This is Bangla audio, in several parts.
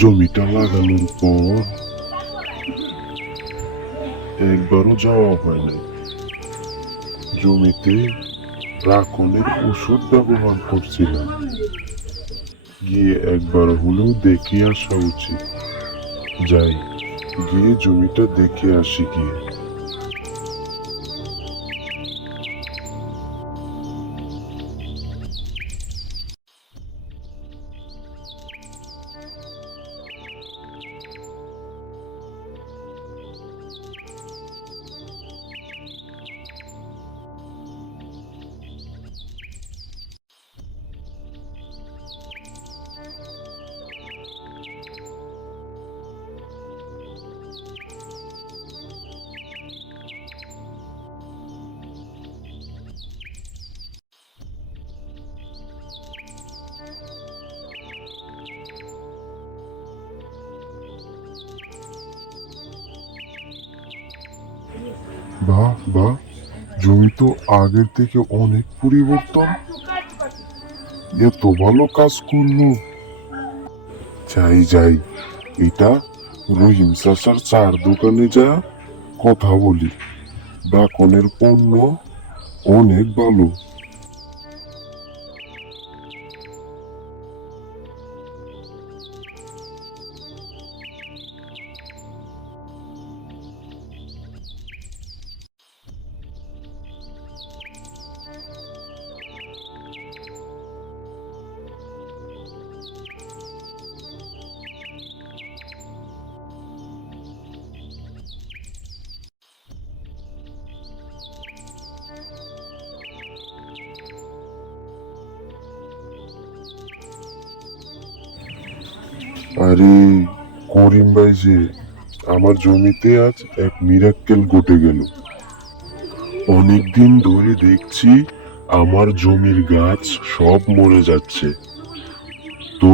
জমিটা লাগানোর পর একবারও যাওয়া হয় নাই। জমিতে রাখনের ওষুধ ব্যবহার করছিলাম, গিয়ে একবার হলেও দেখে আসা উচিত। যাই, গিয়ে জমিটা দেখে আসি গিয়ে। বাহ বাহ, জমি তো আগের থেকে অনেক পরিবর্তন। এত ভালো কাজ করলো। যাই যাই, এটা রহিম চাচার চার দোকানে যা কথা বলি। ব্রাকনের পণ্য অনেক ভালো। আরে করিম ভাই যে, আমার জমিতে আজ এক মিরাক্কেল ঘটে গেল। অনেকদিন ধরে দেখছি আমার জমির গাছ সব মরে যাচ্ছে। তো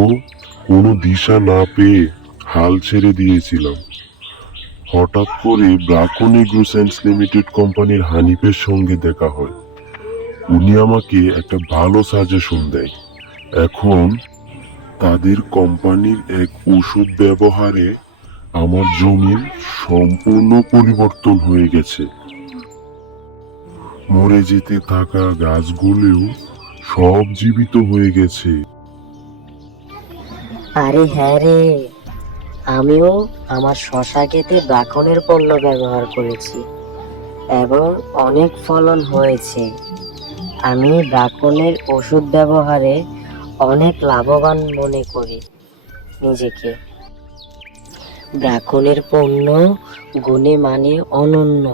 কোনো দিশা না পেয়ে হাল ছেড়ে দিয়েছিলাম। হঠাৎ করে ব্রাকন এগ্রো সায়েন্স লিমিটেড কোম্পানির হানিফের সঙ্গে দেখা হয়। উনি আমাকে একটা ভালো সাজেশন দেয়। এখন তাদের কোম্পানির এক ওষুধ ব্যবহারে আমার জমির সম্পূর্ণ পরিবর্তন হয়ে গেছে। মরে যেতে থাকা গাছগুলিও সব জীবিত হয়ে গেছে। আরে হ্যাঁ রে, আমিও আমার শশা ক্ষেতে ব্রাকনের পণ্য ব্যবহার করেছি এবং অনেক ফলন হয়েছে। আমি ব্রাকনের ওষুধ ব্যবহারে অনেক লাভবান মনে করি নিজেকে। ব্রাকনের পণ্য গুণে মানে অনন্য।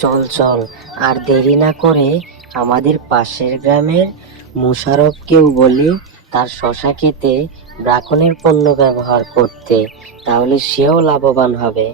চল চল, আর দেরি না করে আমাদের পাশের গ্রামের মুশারফকেও বলি তার শশা ক্ষেতে ব্রাকনের পণ্য ব্যবহার করতে, তাহলে সেও লাভবান হবে।